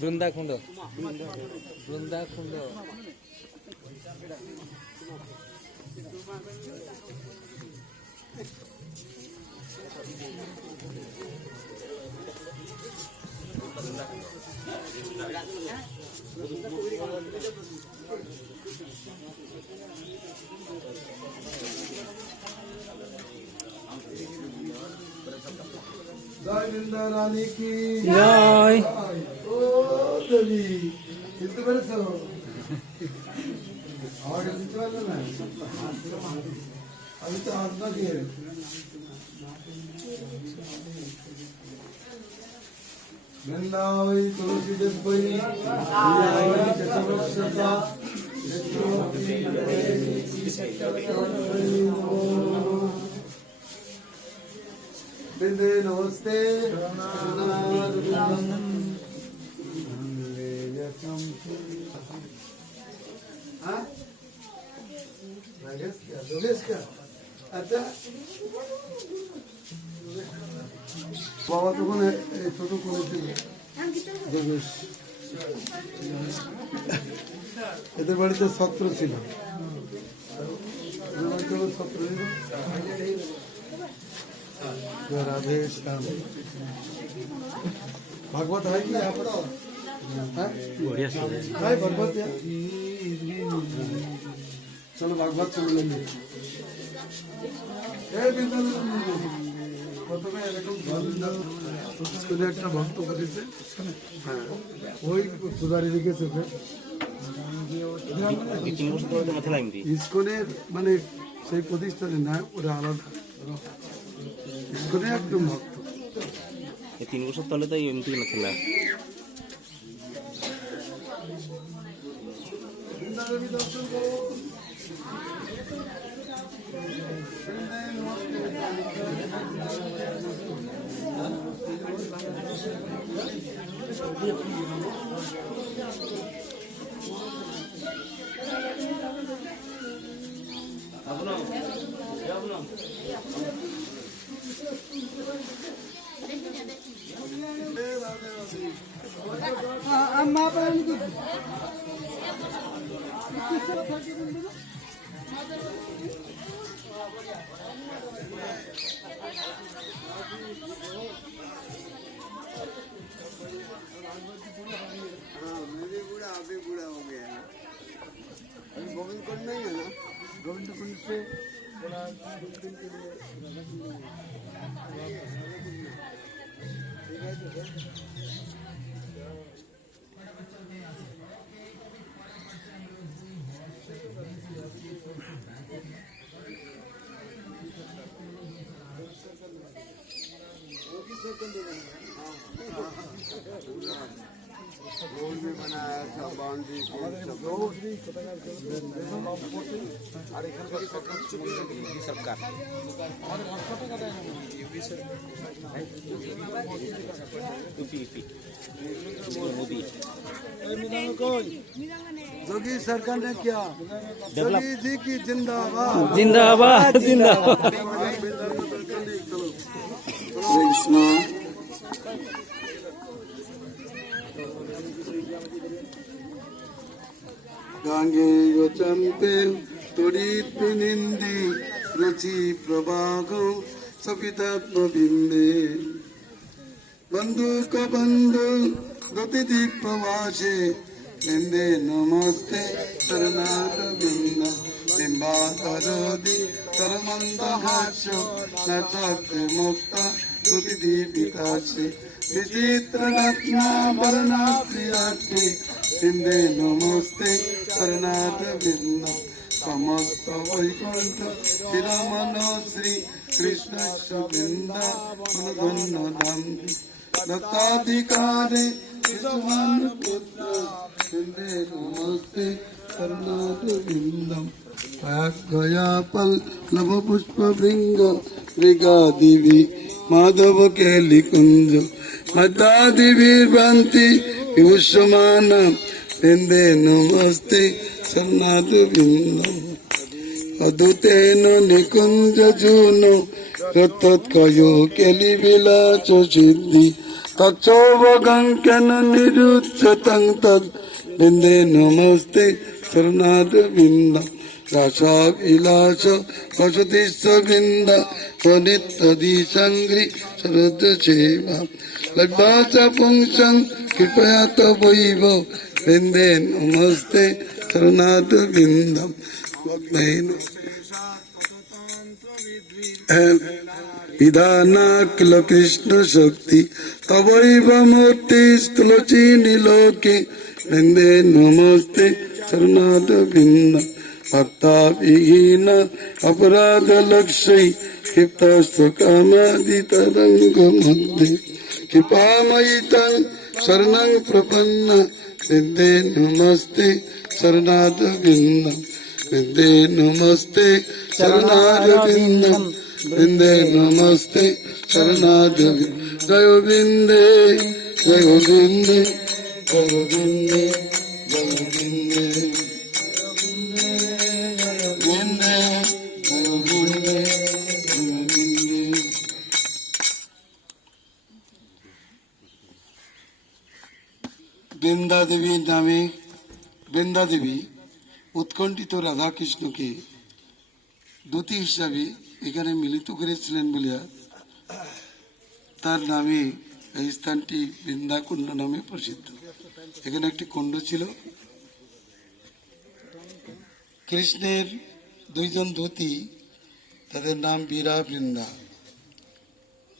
বৃন্দাকুণ্ড বৃন্দাকুণ্ড জয় বৃন্দা রানী কি জয়। ও দেবী বুঝতে পেরেছ? আমাকে বুঝতে পারলে না? আমি তো আপনাকে বৃন্দাবই তুলসী দেবী बिंदे नमस्ते अच्छा बाबा तो कौन है छोटू कौन है যোগেশ এদের বাড়িতে ছত্র ছিল ছত্র ছিল राधे श्याम भागवत है कि यहाँ पर है भागवत है चलो भागवत सुन लेंगे প্রথমে এরকম স্কুলে একটা ভক্ত করেছে হ্যাঁ ওই সুধারি রেখেছে ইস্কনের মানে সেই প্রতিষ্ঠানে না ওরা আলাদা ইস্কনে একদম ভক্ত 3 বছর তলে তাই এমনি নথিলা गोविंद कुंड नहीं है ना गोविंद कुंड से रोड भी बनाया था बाउंड्री सरकार मोदी जोगी सरकार ने क्या जोगी जी की जिंदाबाद जिंदाबाद जिंदाबाद कृष्ण गांगे यो चंपे तुरीत निंदी रुचि प्रभाग सवितात्म बिंदे बंधु का बंधु गति प्रवासे निंदे नमस्ते शरणार बिंद बिंबातरोदि तरमंद हास्यो नचते मुक्त गति पितासे विचित्र रत्न वर्णाप्रियाटे बिंदे नमस्ते शरणार्थ बिंद समस्त वैकुंठ शिरमन श्री कृष्ण बिंद धन्य धाम दत्ताधिकारे शिशुमान पुत्र बिंदे नमस्ते शरणार्थ बिंदम गया पल नव पुष्प भृंग मृगा दिवी माधव केली कुंज मदा दिवी भ्रांति विभूषमान बिंदे नमस्ते शरणार्थ बिंदम अदुतेन निकुंज जूनो रत्तत्कयो केली विलास सिद्धि তচ্চৌবগং কেন নিরুচ্যতং তদ বৃন্দে নমস্তে শরণাদ বৃন্দ রাসা বিলাস বসতিস্ব বৃন্দ নিত্যদিশাঙ্ঘ্রি শরদ সেবা লব্ধা চ পুংসং কৃপয়া তবৈব বৃন্দে নমস্তে শরণাদ বৃন্দম विधानाखिल कृष्ण शक्ति तवैव मूर्ति तुलसी निलोके वृंदे नमस्ते शरणाद बिंद भक्ता विहीन अपराध लक्ष्य क्षिप्तस्तु कामादि तरंग मध्ये कृपामयि तं शरणं प्रपन्न वृंदे नमस्ते शरणाद बिंद वृंदे नमस्ते शरणाद बिंदम वृंदे नमस्ते शरणाद जय वृंदे जय वृंदे जय वृंदे जय वृंदे वृंदे जय वृंदे जय वृंदे। বৃন্দা দেবীর নামে বৃন্দা দেবী উৎকণ্ঠিত রাধা কৃষ্ণকে দূতি হিসাবে এখানে মিলিত করেছিলেন বলিয়া তার নামে এই স্থানটি বৃন্দাকুণ্ড নামে প্রসিদ্ধ। এখানে একটি কুণ্ড ছিল। কৃষ্ণের দুইজন দূতি, তাদের নাম বীরা বৃন্দা।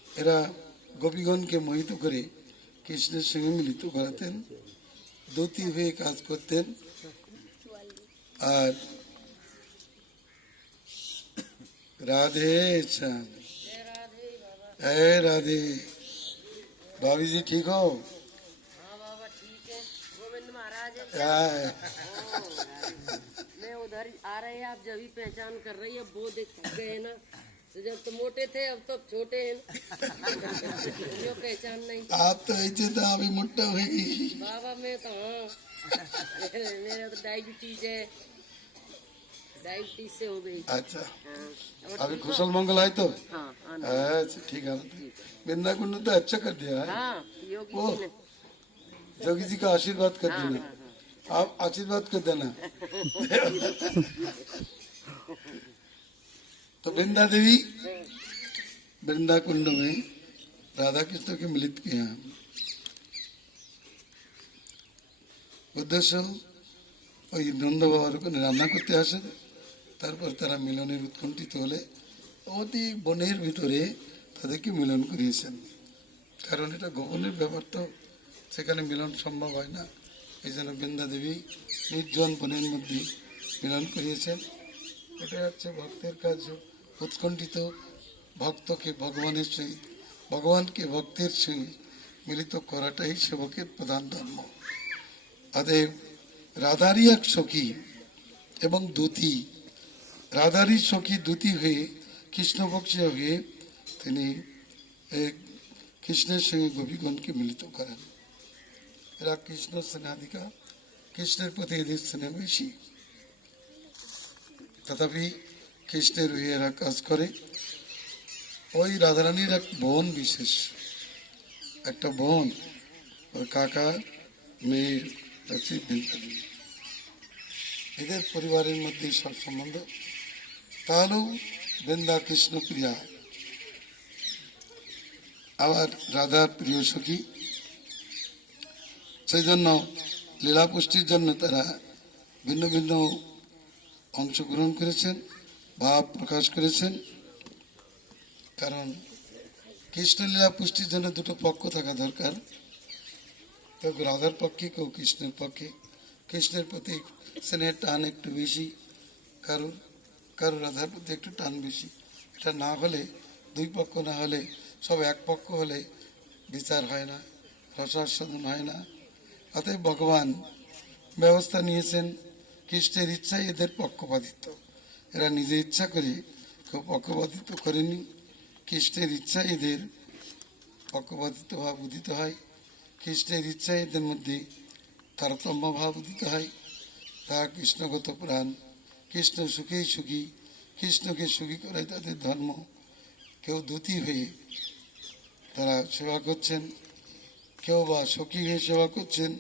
এরা গোপীগণকে মোহিত করে কৃষ্ণের সঙ্গে মিলিত করাতেন, দূতি হয়ে কাজ করতেন। আর राधे श्याम, हे राधे। भाभी जी ठीक हो? हाँ बाबा ठीक है। गोविंद महाराज हाँ। मैं उधर आ रहे हैं, आप जब भी पहचान कर रही है वो दिख गए ना, तो जब तो मोटे थे अब तो छोटे हैं जो पहचान नहीं। आप तो ऐसे तो अभी मोटा होगी। बाबा मैं कहाँ मेरा तो डायबिटीज है, डायबिटीज से हो गई। अच्छा, हाँ, अभी कुशल मंगल आए तो हाँ अच्छा ठीक है। बिंदा कुंड तो अच्छा कर दिया है। हाँ योगी ओ, जी ने। जोगी जी का आशीर्वाद कर हाँ, देना। हाँ, आप आशीर्वाद कर देना। तो वृंदा देवी वृंदा कुंड में राधा कृष्ण के मिलित किया। उद्देश्य ওই নন্দ বাবার ওখানে রান্না করতে আসেন, তারপর তারা মিলনের উৎকণ্ঠিত হলে অতি বনের ভিতরে তাদেরকে মিলন করিয়েছেন। কারণ এটা গোপনের ব্যাপার, তো সেখানে মিলন সম্ভব হয় না। এই জন্য বৃন্দা দেবী নির্জন বনের মধ্যে মিলন করিয়েছেন। এটা হচ্ছে ভক্তের কাজ। উৎকণ্ঠিত ভক্তকে ভগবানের সহিত, ভগবানকে ভক্তের সহিত মিলিত করাটাই সেবকের প্রধান ধর্ম। অতএব রাধারই এক সখী এবং দূতি, রাধারই সখী দূতি হয়ে কৃষ্ণপক্ষী হয়ে তিনি কৃষ্ণের সঙ্গে গোপীগণকে মিলিত করেন। এরা কৃষ্ণ স্নেহাধিকা, কৃষ্ণের প্রতি এদের স্নেহ বেশি। তথাপি কৃষ্ণের হয়ে এরা কাজ করে। ওই রাধারানীর এক বোন, বিশেষ একটা বোন, ওর কাকা মেয়ের হচ্ছে বৃন্দা দেবী। এদের পরিবারের মধ্যে সব সম্বন্ধ। তাহলেও বৃন্দা কৃষ্ণ প্রিয়া, আবার রাধার প্রিয় সখী। সেই জন্য লীলা পুষ্টির জন্য তারা ভিন্ন ভিন্ন অংশগ্রহণ করেছেন, ভাব প্রকাশ করেছেন। কারণ কৃষ্ণ লীলা পুষ্টির জন্য দুটো পক্ষ থাকা দরকার। কেউ রাধার পক্ষে, কেউ কৃষ্ণের পক্ষে। কৃষ্ণের প্রতি স্নেহের টান একটু বেশি, কারো রাধার প্রতি একটু টান বেশি। এটা না হলে, দুই পক্ষ না হলে, সব এক পক্ষ হলে বিচার হয় না, রসাস্বাদন হয় না। অতএব ভগবান ব্যবস্থা নিয়েছেন, কৃষ্ণের ইচ্ছাই এদের পক্ষপাতিত্ব। এরা নিজে ইচ্ছা করে কেউ পক্ষপাতিত্ব করেনি, কৃষ্ণের ইচ্ছাই এদের পক্ষপাতিত্ব ভাব উদিত হয়। কৃষ্ণের ইচ্ছায় এদের মধ্যে তারতম্য ভাব উদিত হয়। তা কৃষ্ণগত প্রাণ, কৃষ্ণ সুখেই সুখী, কৃষ্ণকে সুখী করাই তাদের ধর্ম। কেউ দূতি হয়ে তারা সেবা করছেন, কেউ বা সখী হয়ে সেবা করছেন।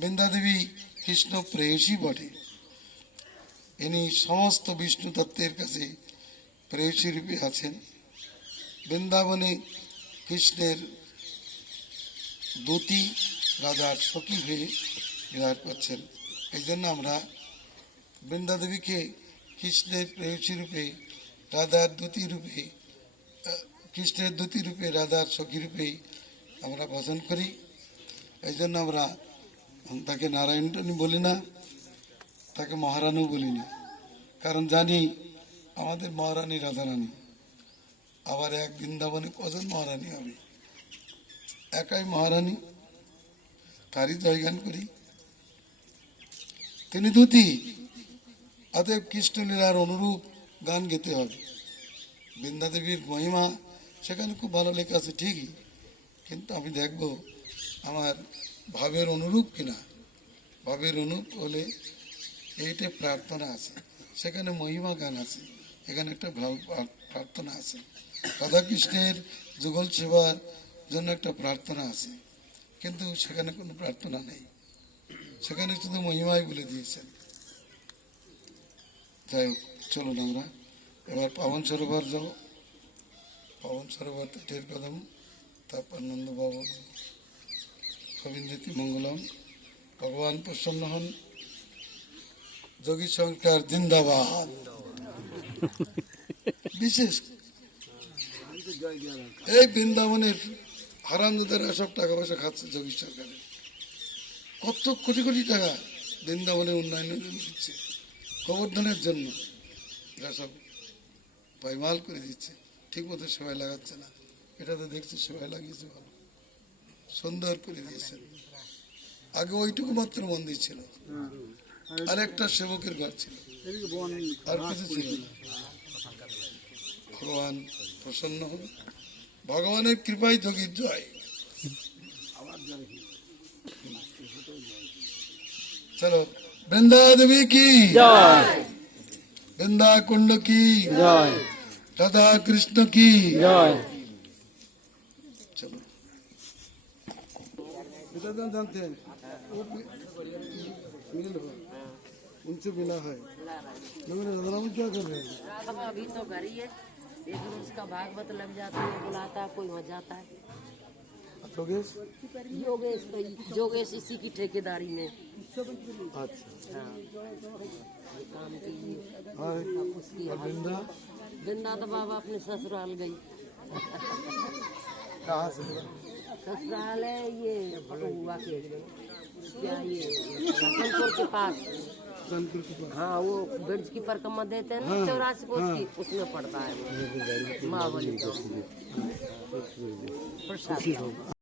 বৃন্দা দেবী কৃষ্ণ প্রেয়সী বটে, ইনি সমস্ত বিষ্ণু তত্ত্বের কাছে প্রেয়সী রূপে আছেন। বৃন্দাবনে কৃষ্ণের দূতী, রাধার সখী হয়ে বিরাজ করছেন। এই জন্য আমরা বৃন্দা দেবীকে কৃষ্ণের প্রেয়সী রূপে, রাধার দূতী রূপে, কৃষ্ণের দূতী রূপে, রাধার সখী রূপেই আমরা ভজন করি। এই জন্য আমরা তাকে নারায়ণী বলি না, তাকে মহারানীও বলি না, কারণ জানি আমাদের মহারানী রাধারানী। আবার এক বৃন্দাবনে কজন মহারানী হবে? একাই মহারানী, তারই জয়গান করি। তিনি দূতী, অতএব কৃষ্ণলীলার অনুরূপ গান গেতে হবে। বৃন্দা দেবীর মহিমা সেখানে খুব ভালো লেখা আছে ঠিকই, কিন্তু আমি দেখব আমার ভাবের অনুরূপ কিনা। ভাবের অনুরূপ হলে এইটা প্রার্থনা আছে, সেখানে মহিমা গান আছে, এখানে একটা ভাব প্রার্থনা আছে। রাধাকৃষ্ণের যুগল সেবার জন্য একটা প্রার্থনা আছে, কিন্তু সেখানে কোনো প্রার্থনা নেই, সেখানে শুধু মহিমাই বলে দিয়েছেন। যাই হোক, চলুন আমরা এবার পাবন সরোবর যাব। পাবন সরোবর টের কদম, তারপর নন্দ বাবু গোবিন্দিতি মঙ্গলম, ভগবান প্রসন্ন হন, যোগী শঙ্কর জিন্দাবাদ। বিশেষ এই বৃন্দাবনের হারামজাদারা সব টাকা পয়সা খাচ্ছে যোগী সরকারের, কত কোটি কোটি টাকা বৃন্দাবনের উন্নয়নের জন্য দিচ্ছে, গোবর্ধনের জন্য। এরা সব পাইমাল করে দিচ্ছে, ঠিক মতো সেবায় লাগাচ্ছে না। এটা তো দেখছি সেবায় লাগিয়েছে, ভালো সুন্দর করে দিয়েছেন। আগে ওইটুকু মাত্র মন্দির ছিল, আর একটা সেবকের ঘর ছিল, আর কিছু ছিল না। ভগবান প্রসন্ন হন, ভগবানের কৃপায় যোগীর জয়। চলো, বৃন্দা দেবী কি জয়, বৃন্দা কুণ্ড কি জয়, রাধা কৃষ্ণ কি জয়। चलो जानते हैं उनसे मिला है, मगर राम क्या कर रहे हैं? अब अभी तो घर ही है, लेकिन उसका भागवत लग जाता है, बुलाता है, कोई हो जाता है। योगेश, जोगेश इसी की ठेकेदारी में अच्छा, हाँ, ये काम के लिए और उसकी वृंदा वृंदा तो बाबा अपने ससुराल गई। कहाँ से? ससुराल है ये हुआ के क्या ये रतनपुर के पास। कानपुर के पास। हाँ, वो ब्रिज की परिक्रमा देते हैं ना, 84 कोस की, उसमें पड़ता है वो महाबली का प्रसाद।